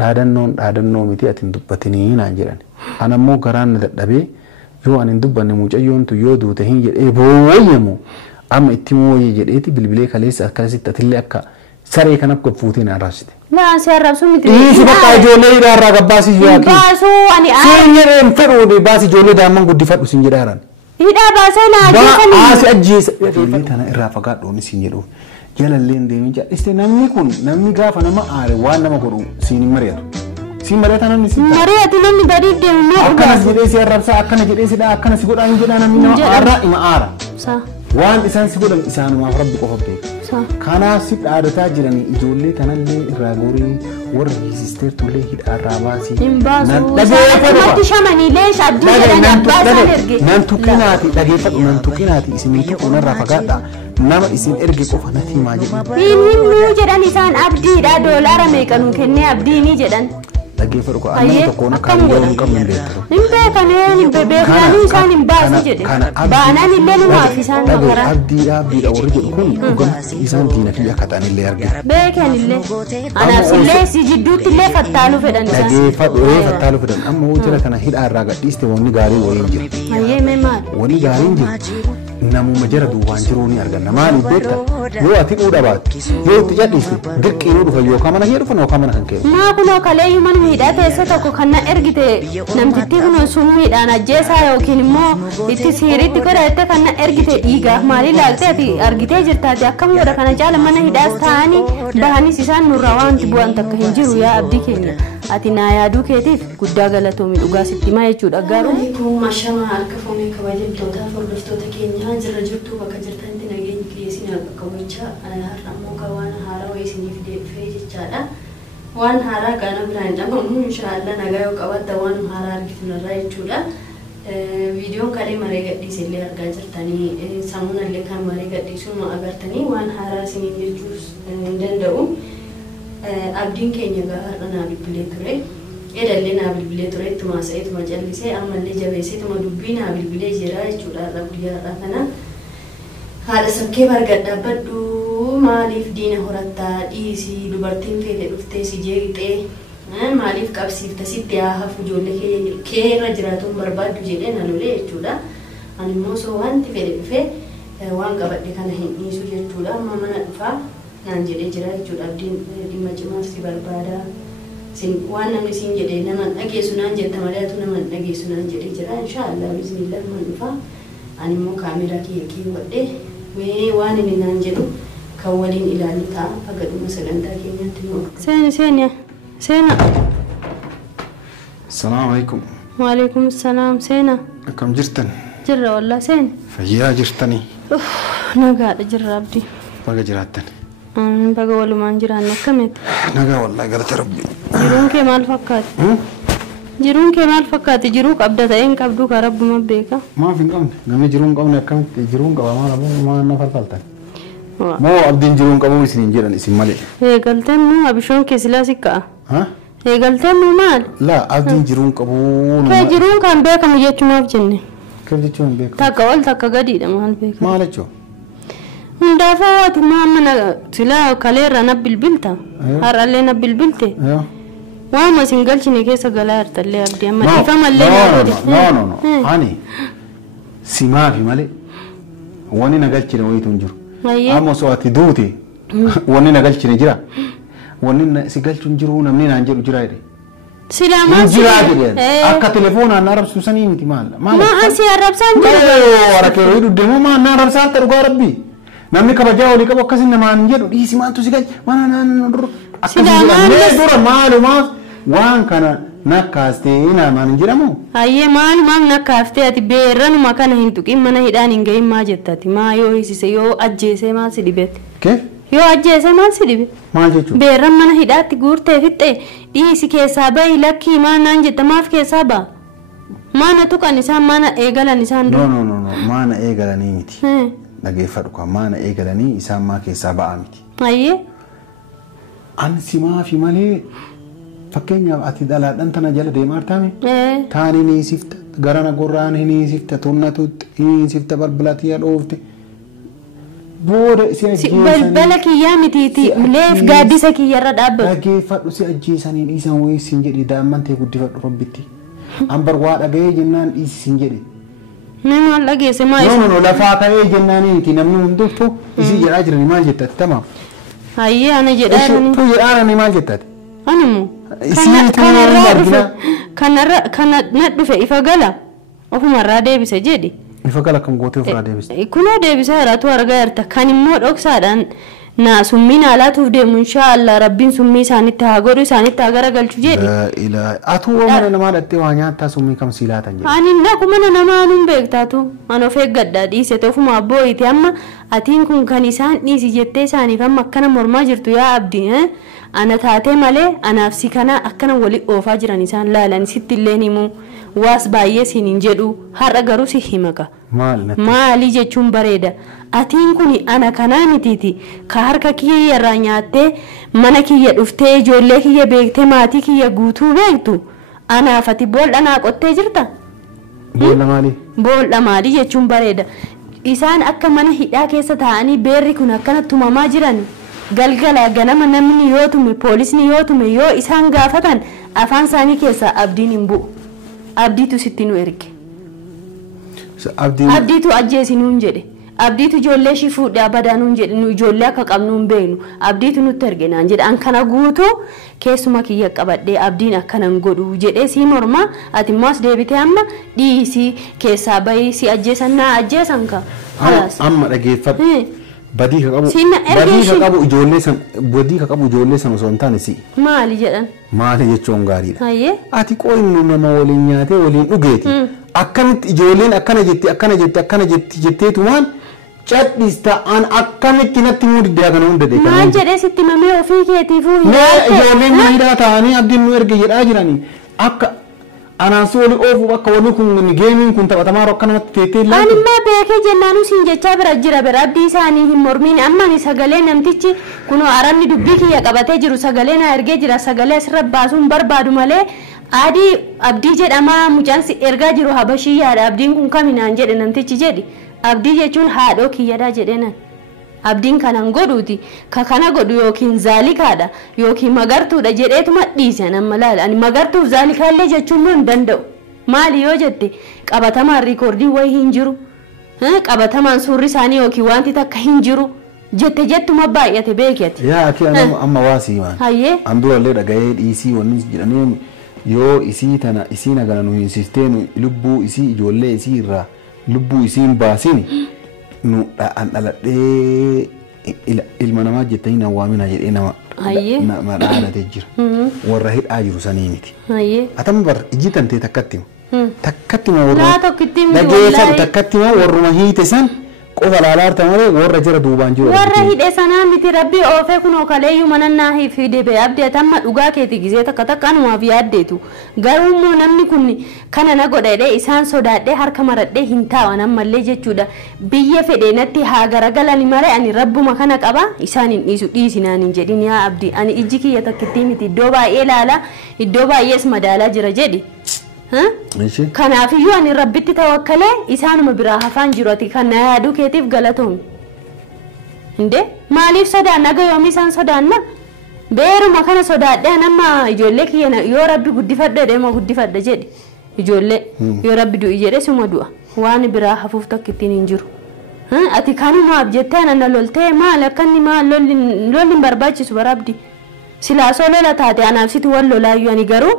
dhaadannoo miti ati hin dubbatinii naan jedhan. Ana immoo garaan na dadhabee yoo ani hin dubbanne mucayyoon tu yoo duute hin jedhee booyyamu amma itti mooyee jedheeti bilbilee kaleessa akkasitti atillee akka saree kan akka fuutiin arrabsite. Laa si arrabsu miti. Dhiisi bakka ijoollee hidhaarraa gabbaasii yaaqi. Baasuu ani Seenyereen fedhuudhe baasii ijoollee daa'imman guddifadhu sin jedhaaran. hidhaa baasee na ajjeesanii. Baasi ajjeesa. Ijoollee tana irraa fagaadhuun sin jedhu. Jalalleen deemin jedhiste namni kun namni gaafa nama aare waan nama godhu siin hin mari'atu. Siin mari'ata namni siin. Mari'atu namni badii deemu moo akkana jedhee si arrabsa akkana jedhee si dha akkana si godhaan jedhaa namni nama aarraa ima aara. Waan isaan si godhan isaanumaaf rabbi qofa beeku. Kanaaf si dhaadataa jiranii ijoollee tanallee irraa gorii warra sisteertullee hidhaarraa baasii. Hin baasu. Dhageeffatu shamaniilee abdii jedhanii abbaasan erge. Nan tuqinaati dhageeffadhu nan tuqinaati isin tuquun irraa fagaadha. Nama isin erge qofa natti himaa jedhu. Hin jedhan isaan abdiidha doolaara meeqanuu kennee abdiinii jedhan. Dhageeffadhu ko amma tokkoon akka hin qabne beektu. Hin beekane hin beeknanii isaan hin baasu jedhe. Baanaan illee numaaf isaan magara. Abdiidha warri jedhu kun dhugaatti isaan diina fi akka ta'an illee arge. Beekan illee. Anaaf illee si jidduutti illee fattaaluu fedhan isaan. Dhageeffadhu fattaaluu fedhan amma hojjeta kana hidhaarraa gadhiiste wanni gaarii wayiin jira. Hayyee mee maal? Wanni gaariin jira. Namuma jara duwwaan jiruu ni arganna maaliif beekta yoo ati dhuudha baatte yoo itti cadhiiste dirqiinuu dhufa yookaan mana kee dhufa yookaan mana kan kee maa kunoo kaleeyyuu mana miidhaa teessa tokko kan na ergite namtittii kunoo summiidhaan ajjeesaa yookiin immoo itti siiriitti godhatte kan na ergite dhiiga maalii laaltee ati argitee jirtaati akkam godha kana caala mana hidhaas ta'anii bahanis isaan nurraa wanti bu'an takka hin jiru yaa abdii keenya ati naa yaaduu keetiif guddaa galatoomi dhugaa sitti maa jechuudha garuu. Mashama harka foonii kabajamtoota hordoftoota keenya jirra jirtu bakka jirtanitti nageenya keessi bakka gochaa har'ammoo waan haaraa wayii isiniif deebifee jechaadha. Waan haaraa gaana biraan dhamamu inshaallah nagaa yoo qabatta waan haaraa argitunarraa jechuudha. Viidiyoon kalee maree gadhiise illee argaa jirtanii sammuna illee kan maree gadhiisuma agartanii waan haaraa isiniif jechuus hin danda'u. Abdiin keenya har'a naa bilbilee ture. Edallee naa bilbilee ture ittuma haasa'eetuma jallisee ammallee jabeesseetuma dubbii naa bilbilee jira jechuudha har'a guyyaadhaa kana. Haadha sakkee bargad dhaabbadhu maaliif diina horattaa dhiisii dubartiin feete dhuftee si jeeqxee maaliif qabsiifta sitti haa hafu ijoollee kee irra jiraatuun barbaaddu jedhee na lolee jechuudha. Ani immoo soo wanti fedhe dhufee waan qabadhe kana hin dhiisu jechuudha amma mana dhufaa naan jedhee jira jechuudha abdiin dhimma cimaaf si barbaada. Waan namni siin jedhee nama dhageessu naan jetta malee atu nama dhageessu naan jedhee jira inshaallah bismillah man dhufa ani immoo kaameraa keewwadhe mee waan inni naan jedhu kan waliin ilaalu ta'a fagadhuma sagantaa keenyatti immoo. Seena. Assalaamu alaikum. Waalaikum salaam seena. Akkam jirtan? Jirra wallah seena. Fayyaa jirtanii? Nagaadha jirra abdii. Baga jiraattan. Baga walumaan jiraanne akkamitti? Nagaa wallahi galata rabbi. Jiruun kee maal fakkaati? Jiruun kee maal fakkaati? Jiruu qabda ta'een qabduu ka rabbuma beeka. Maaf hin qabne namni jiruun qabne akkamitti jiruun qaba maal na falfaltan? Moo abdiin jiruun qabu isiniin jedhan isin malee? Eegalteen moo abishoon kee silaa si ka'a? Eegalteen moo maal? Laa abdiin jiruun qabu. Kee jiruun kan beekamu jechuumaaf jenne. Kam jechuun beekamu? Takka ol takka gadiidha maal beekamu? Maal jechuun? Hundaafaa waati maamma silaa kaleerra na bilbilta. Har'allee na bilbilte. Waan isin galchine keessa galaa jirtallee abdii amma dhiifamallee no ani simaafi malee wanni na galchine wayitu hin jiru. Amma osoo ati duute wanni na galchine jira. Wanni si galchuun jiru namni naan jedhu jira jedhe. Silaamaa jira jedhe akka telefoonaan na arrabsu sanii miti maal. Maa asi arrabsaan jira. Warakee wayii dhuddeemu maa na arrabsaan ta'e dhugaa rabbii. Namni kabajaa walii qabu akkasiin namaan jedhu dhiisi maantu si galchi waan dura maalumaaf waan kana nakkaastee namaan jedhamu. Hayyee maalumaaf nakkaastee ati beerranuma kana hin tuqin mana hidhaan hin gahin maa jettati maa yoo hiisise yoo ajjeesee maal si dhibete. Yoo ajjeesee maal si dhibe. Maal jechuudha. Beerran mana hidhaatti guurtee fixxee dhiisi keessaa bahi lakkii maan naan jetta maaf keessaa ba'a. Maana tuqan isaan maana eegalan isaan dura. No maana eegalanii miti. Dhageeffadhu kan maana eegalanii isaan maa keessaa ba'a miti. Hayyee. Ani simaafi malee fakkeenyaaf ati dhalaadhaan tana jala deemaa artame. Taani ni sifta garana gorraan ni sifta tunnatutti ni sifta balbalatti yaa dhoofte. booda si ajjeesanii balbala kiyyaa mitiiti leef gaaddisa kiyyarra dhaabbatu dhageeffadhu si ajjeesanii dhiisan wayii siin jedhi daa'imman ta'e guddifadhu rabbitti ambar waa dhaga'ee jennaan dhiisi siin jedhi nama dhageesse maa isa no lafaa ka'ee jennaaniiti namni hunduftu isii jedhaa jirani maal jettati tamaam hayyee ana jedhaarani tu jedhaarani maal jettati animu kana na dhufe ifa gala ofumarraa deebise jedhi ifa gala kam gootee ofirraa deebise kunoo deebisa haraatu argaa jirta kan immoo dhoksaadhaan na summiin alaatuuf deemu inshaallah rabbiin summii isaanitti haa godhu isaanitti haa garagalchu jedhi atuu mana namaa dhattee waa nyaattaa summii kam sii laatan jedhe ani mana namaa nun beektaatu an of eeggadhaa dhiisete ofuma abbooyiti amma atiin kun kan isaan dhiisi jettee isaaniif amma akkana mormaa jirtu yaa abdii ana taatee malee anaaf si kana akkana wali oofaa jiran isaan laalan sitti illee himu waas baay'ee siin jedhu har'a garuu si himaka maali jechuun bareeda atiin kun ana kanaa mitiiti ka harka kiyya irraa nyaattee mana kiyya dhuftee ijoollee kiyya beektee maatii kiyya guutuu beektu anaaf ati boolla naa qottee jirta boolla maali jechuun bareeda isaan akka mana hidhaa keessa taa'anii beerri kun akkana tumamaa jiran galgala ganama namni yoo tume poolisni yoo tume yoo isaan gaafatan afaan isaanii keessa abdiin hin bu'u abdiitu sitti nu erge abdiitu ajjeesinuun jedhe abdiitu ijoollee ishii fuudhee abadaanuun jedhe nu ijoollee akka qabnuun beeknu abdiitu nutti erge naan jedhe an kana guutuu keessuma kiyya qabadhee abdiin akkanan godhu jedhee sii morma ati immoo as deebitee amma dhiisii keessaa bahii si ajjeesan naa ajjeesan ka amma dhageeffadhu badii ka qabu ijoollee san osoo hin taane si maali jedhan maali jechuun gaariidha ati qoynu nama waliin nyaatee waliin dhugeeti akkamitti ijoolleen akkana jetti jetteetumaan cadhista an akkamitti natti muu diddaa kana hunda deekan maal jedhee sitti mamee ofii keetiifuu ijoolleen miidhaa ta'anii abdiin nu erge jedhaa jiranii akka anaan wali oofu bakka wani kun geemiin kun taphatamaa akkanumatti teettee laata ani ma beekee jennaanu siin jechaa bira jira bira abdii isaanii hin mormiin amma ni sagalee namtichi kunoo aranni dubbii kiyya qabatee jiru sagalee na ergee jira sagalee asirra baasuun barbaadu malee adii abdii jedhamaa mucaansi ergaa jiru habashiyyaadha abdiin kun kaminaan jedhe namtichi jedhi abdii jechuun haadhoo kiyyadhaa jedhenan abdiin kanan godhuuti ka kana godhu yookiin zaalikaadha yookiin magartuudha jedheetuma dhiise nama laala ani magartuuf zaalikaallee jechuun hin danda'u maali yoo jette qabatamaan riikoordii wayii hin jiru qabatamaan suurri isaanii yookiin wanti takka hin jiru jette jettuma baay'ate beekete yaa akii amma waasii waan hayyee andurallee dhaga'ee dhiisii wanni jedhanii yoo isii tana isii nagana nu hinsisteenu lubbuu isii ijoollee isii irraa lubbuu isiin baasini nu an dhaladhee ilma namaa jettanii na waamina jedhee nama dhaalatee jira warra hidhaa jiru sanii miti atama bar ijji tantee takkatti ma warra dhageeffatu takkatti ma warruma hiite san qofa laalaarta malee warra jira duubaan jiru warra hidhe sanaa miti rabbi oofee kunoo kaleeyyuu manannaa hifide be abdee tamma dhugaa keeti gizee takka takkanumaaf yaaddeetu garuu immoo namni kun kana na godhadhee isaan sodaadhee harka maradhee hin taa'an ammallee jechuudha biyya fedhee natti haa garagalani malee ani rabbuma kana qaba isaan hin dhiisu dhiisinaan hin jedhin yaa abdii ani ijji kiyya takkittii miti iddoo baay'ee laala iddoo baay'ees madaalaa jira jedhi kanaaf iyyuu ani rabbitti tawakkalee isaanuma biraa hafaan jiru ati kan na yaaduu keetiif galatoom inde maaliif sodaanna gayoomi isaan sodaanna beeruma kana sodaadhee nama ijoollee kiyya yoo rabbi guddifadha deema guddifadha jedhi ijoollee yoo rabbi du'i jedhe suma du'a waan biraa hafuuf takkittiin hin jiru ati kanumaaf jettee ana loltee maal akkanni maal lolli barbaachisu barabdi silaa lola taate anaaf situ wal lolaayyuu ani garuu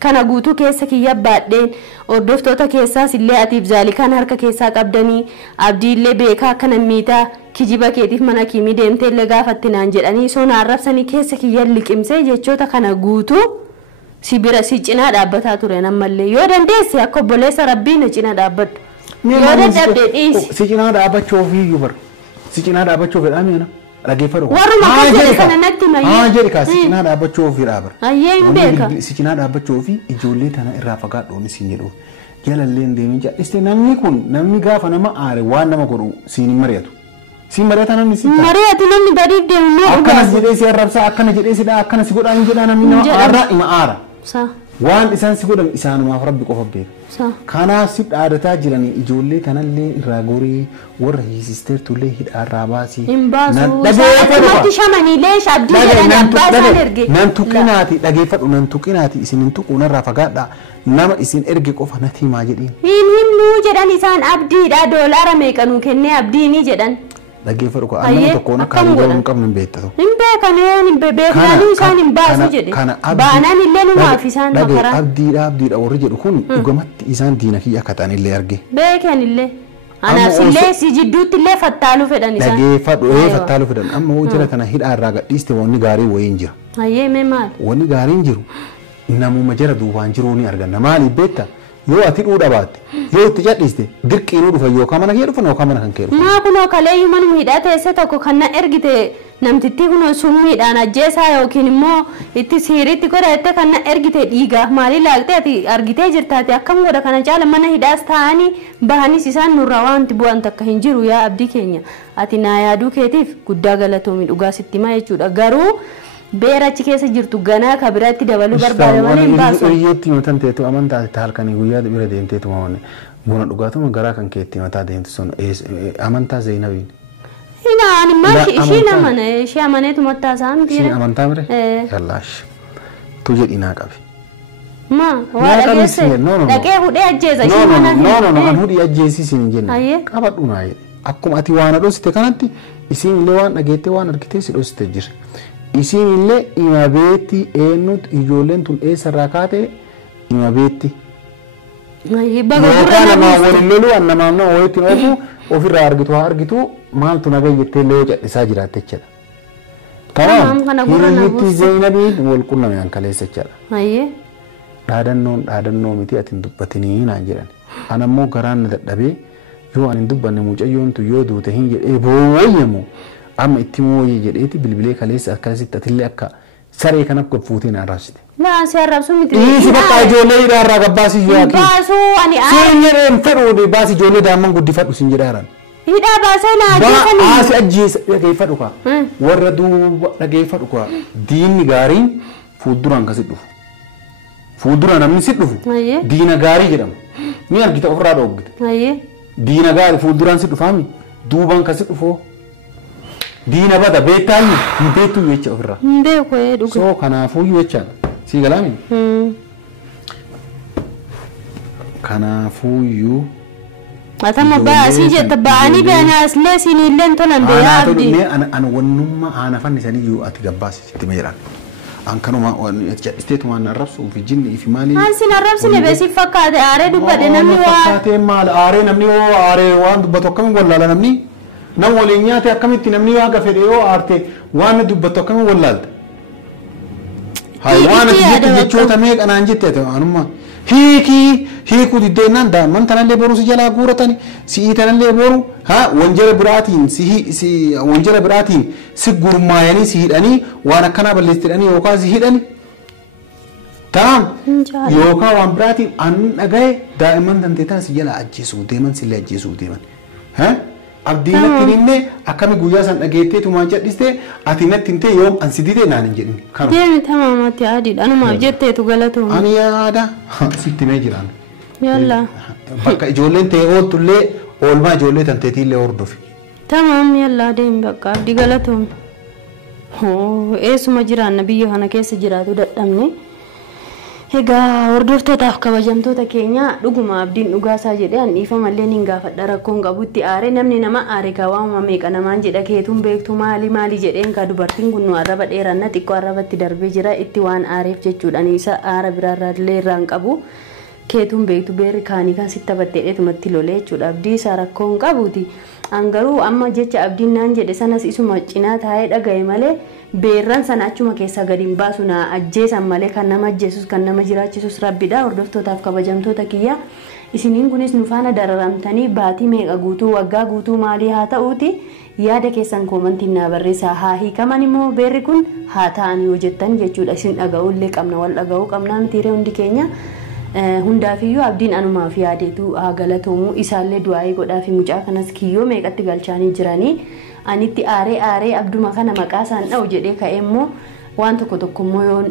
kana guutuu keessa kiyya baadheen hordoftoota keessaas illee atiif zaalikaan harka keessaa qabdanii abdiillee beekaa akkana miitaa kijiba keetiif mana kiimii deemtee illee gaafatti naan jedhanii soona arrabsanii keessa kiyya liqimsee jechoota kana guutuu si bira si cinaa dhaabbataa ture nammallee yoo dandeesse akka obboleessa rabbiin cinaa dhaabbadhu yoo dadhabde dhiisi si cinaa dhaabbachuu ofiiyyuu bar si cinaa dhaabbachuu fedhaamiina dhageeffadhu warruma akkasii kana natti mayyee jedhi kaa si cinaa dhaabbachuu ofii dhaabar ayyee hin beeka si cinaa dhaabbachuu ofii ijoollee tana irraa fagaadhuun isin jedhu jalallee deemin jedhiste namni kun namni gaafa nama aare waan nama godhu siin hin mari'atu siin mari'ata namni siin mari'atu namni badiif deemu akkana jedhee si arrabsa akkana jedhee si dhaa akkana si godhaa hin jedhaa namni nama aarraa ima aara waan isaan si godhan isaanumaaf rabbi qofa beeka. Kanaaf si dhaadataa jiranii ijoollee kanallee irraa gorii warra hiisisteertullee hidhaarraa baasii. Hin baasu. Akkumatti shamaniilee abdii jedhanii abbaa isaan erge. Nan tuqinaati dhageeffadhu nan tuqinaati isin hin tuquunarraa fagaadhaa nama isin erge qofa natti himaa jedhiin. Hin himnuu jedhan isaan abdiidha doolaara meeqanuu kennee abdiinii jedhan. Dhageeffadhu ko amma tokkoon akka hin qabne beektatu. Hin beekaneen hin beeknanii isaan hin baasu jedhe. Baanaan illee numaaf isaan makaraa. Abdiidha warri jedhu kun dhugamatti isaan diina kiyya akka ta'an illee arge. Beekan illee. Anaaf illee si jidduutti illee fattaaluu fedhan isaan. Dhageeffadhu fattaaluu fedhan amma hoo jira kana hidhaa irraa gadhiiste wanni gaarii wayiin jira. Hayyee mee maal? Wanni gaariin jiru namuma jara duubaan jiruu ni arganna maaliif beekta? Yoo ati dhuudha baatte yoo itti cadhiste dirqiinuu dhufa yookaan mana kee dhufa yookaan mana kan kee dhufa. Maa kunoo kaleeyyuu manuma hidhaa teesse tokko kan na ergite namtittii kunoo summiidhaan ajjeesaa yookiin immoo itti siiriitti godhatte kan na ergite dhiigaa maalii laaltee ati argitee jirtaati akkam godha kana caala mana hidhaas taa'anii bahanis isaan nurraa wanti bu'an takka hin jiru yaa abdii keenya ati naa yaaduu keetiif guddaa galatoomii dhugaa sitti maa jechuudha garuu. Beera achi keessa jirtu ganaa ka biraatti dabaluu barbaade malee hin baasu. Iyyeetti mataan teetu amantaa halkanii guyyaa bira deemteetu maawwanne buna dhugaatuma garaa kan keetti mataa deemtu sun amantaa Zeynabiin. Hinaan maal isheen amane ishee amaneetu mataa isaan bira. Isheen amantaa mire? Yallaash. Tu jedhi naa qabi. Ma waa dhageesse dhaqee hudhee ajjeesa ishee mana. No an hudhii ajjeesiisin hin jenne. Qabadhu naa jedhe. Akkuma ati waan dhoosite kanatti isiin illee waan dhageettee waan argitee si dhoosite jira. Isin illee ima beetti eenyutu ijoolleen tun eessarraa kaate ima beetti. Yookaan namaa waliin loluu namaa nama walitti oofu ofirraa argitu maaltu nagaa jettee illee cadhisaa jiraatte jechuudha. Kanaaf hiriirti Zeynabiin wal qunname an kaleessa jechuudha. Dhaadannoo miti ati hin dubbatinii naan jedhan. Ana immoo garaan na dadhabee yoo ani hin dubbanne mucayyoon tu yoo duute hin jedhee booyyamu. Amma itti mooyee jedheeti bilbilee kaleessa akkasitti atillee akka saree kan akka fuutee na arrabsite. Laa si arrabsu miti. Dhiisi bakka ijoollee hidhaarraa gabbaasii yoo ati. Baasuu ani siin jedheen fedhuu baasii ijoollee daa'imman guddifadhu siin jedhaaran. Hidhaa baasee na ajjeesanii. Baasi ajjeesa dhageeffadhu kaa. Warra duuba dhageeffadhu kaa. Diinni gaariin fuulduraan kasi dhufu. Fuulduraan namni si dhufu. Diina gaarii jedhamu. Ni argita ofirraa dhoogite. Diina gaarii fuulduraan si dhufaami. Duubaan kasi dhufoo. Diina bada beektaani hin beektu jecha ofirraa. Hin beeku dhuga. So kanaafuu jechaan sii galaami. Kanaafuu atama baasii jetta baanii beenaas leesiin illee tolan beeyaa abdii. Ana wannummaa aana fannisanii yoo ati gabbaasi sitti meeran. An kanuma isteetu waan arrabsu fi jinni ifi maali. An sin arrabsine beesiif fakkaate aaree dubbate namni waa. Fakkaatee maal aaree namni waa aaree waan dubbatu akkamiin wallaala namni. Nam waliin nyaate akkamitti namni waaqa fedhe yoo aarte waan dubbatu akkamiin wallaalta. Haa waan ati jette jechoota meeqa naan jette anummaa. Hiikuu diddeenaan daa'imman tanallee boruu si jalaa guuratani si'ii tanallee boruu wanjala biraatiin si gurmaayanii si hidhanii waan akkanaa balleessitanii yookaan si hidhani. Taam yookaan waan biraatiin an dhagaye daa'imman tanteetaan si jalaa ajjeesuu deeman sillee ajjeesuu deeman. Abdiin natti himne akkami guyyaa san dhageetteetu maan jedhiste ati natti himte yoom an si dide naan hin jedhin. Deemi tamaamatti adiidha anumaaf jetteetu galatuun. Ani yaada sitti mee jiraan. Yalla. Bakka ijoolleen ta'e ooltullee oolmaa ijoollee tanteetiillee hordofi. Tamaam yalla deemi bakka abdii galatuun. Eessuma jiraanna biyya kana keessa jiraatu dadhabne. Egaa hordoftotaaf kabajamtoota keenya dhuguma abdiin dhugaasaa jedhee an dhiifamallee niin gaafadha rakkoon qabutti aaree namni nama aaree kaa waamuma meeqa namaan jedha keetuun beektu maali jedheen kaa dubartiin kun nu arraba dheeranna xiqqoo arrabatti darbee jira itti waan aareef jechuudhaan isa aara biraarraallee irraan qabu keetuun beektu beerri kaanii kan sitti taphattee dheetumatti lolee jechuudha abdii isaa rakkoon qabuuti. Angaruu amma jecha abdiin naan jedhe sanas isuma cinaa taa'ee dhagaye malee beerran sana achuma keessa gadi hin baasu na ajjeesan malee kan nama ajjeesus kan nama jiraachisus rabbidha. Hordoftotaaf kabajamtoota kiyya isiniin kunis nu faana dararamtanii baatii meeqa guutuu waggaa guutuu maalii haa ta'uuti yaada keessan koomantiin naa barreessaa haa hiikaman immoo beerri kun haa ta'an yoo jettan jechuudha isin dhaga'uullee qabna wal dhaga'uu qabnaa mitiiree hundi keenya. Hundaafiyyuu abdiin anumaaf yaadeetu haa galatoomu isaallee du'aa'ee godhaa fi mucaa kanas kiyyoo meeqatti galchaanii jiranii anitti aaree abduma kana maqaa isaan dha'u jedhee ka'ee immoo waan tokko immoo yoon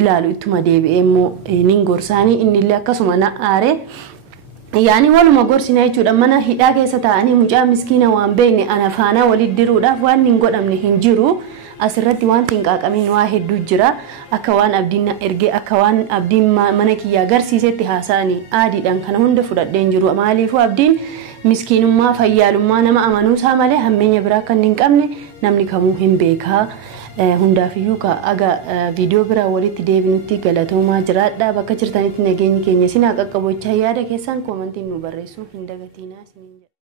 ilaalu ittuma deebi'ee immoo nin gorsaanii inni illee akkasuma na aare yaani waluma gorsina jechuudha mana hidhaa keessa taa'anii mucaa miskiina waan beekne ana faana walitti diruudhaaf waan hin godhamne hin jiru asirratti waan tinqaaqamiin waa hedduu jira akka waan abdiin erge akka waan abdiin mana kiyya agarsiisetti haasa'anii aadiidhaan kana hunda fudhadheen jiru maaliifuu abdiin miskiinummaa fayyaalummaa nama amanuusaa malee hammeenya biraa kan hin qabne namni kamuu hin beekaa hundaafiyyuu ka aga viidiyoo biraa walitti deebinutti galatoomaa jiraadha bakka jirtanitti nageenyi keenya isin haa qaqqabochaa yaada keessan koomantiin nu barreessuu hin dagatiinaa.